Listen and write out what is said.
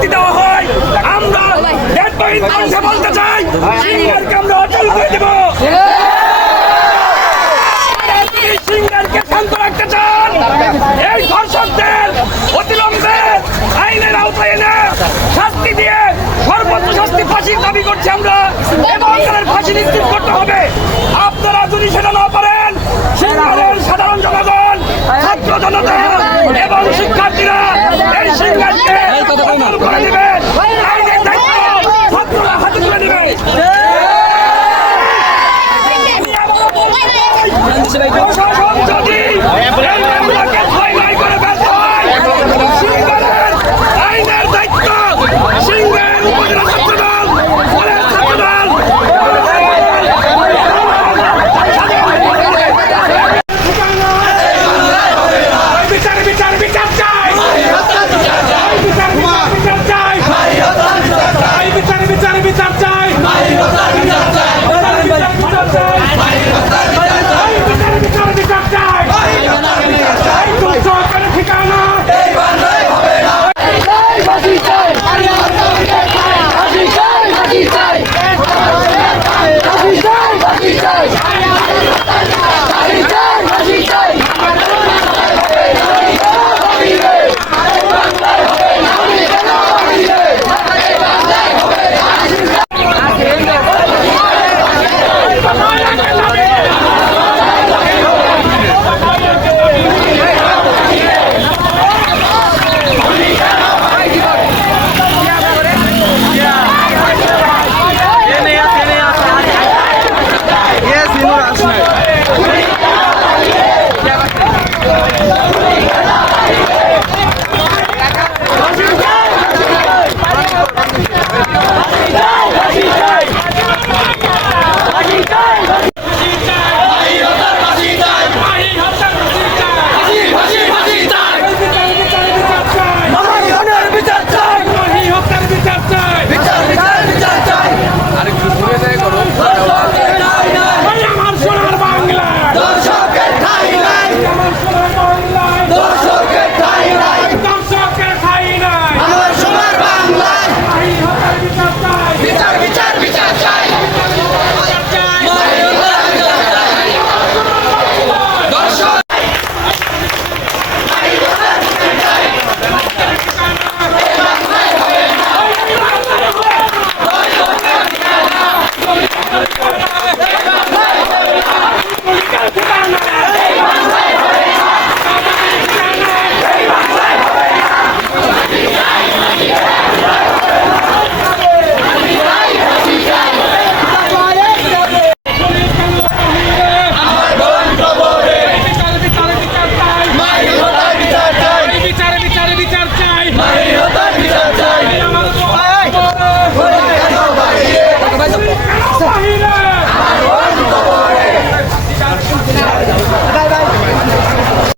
শাস্তি দেওয়া হয়, আমরা বলতে চাই সিঙ্গারকে আমরা অচল করে দেব। সিঙ্গারকে শান্ত রাখতে চান, এই ধর্ষকদের অতিলম্বে আইনের আওতায় এনে শাস্তি দিয়ে সর্বোচ্চ শাস্তি ফাঁসির দাবি করছি আমরা, এবং তাদের ফাঁসি নিশ্চিত করতে হবে। আপনারা যদি সেটা না পারেন, সিঙ্গারের সাধারণ জনগণ, ছাত্র জনতা এবং শিক্ষা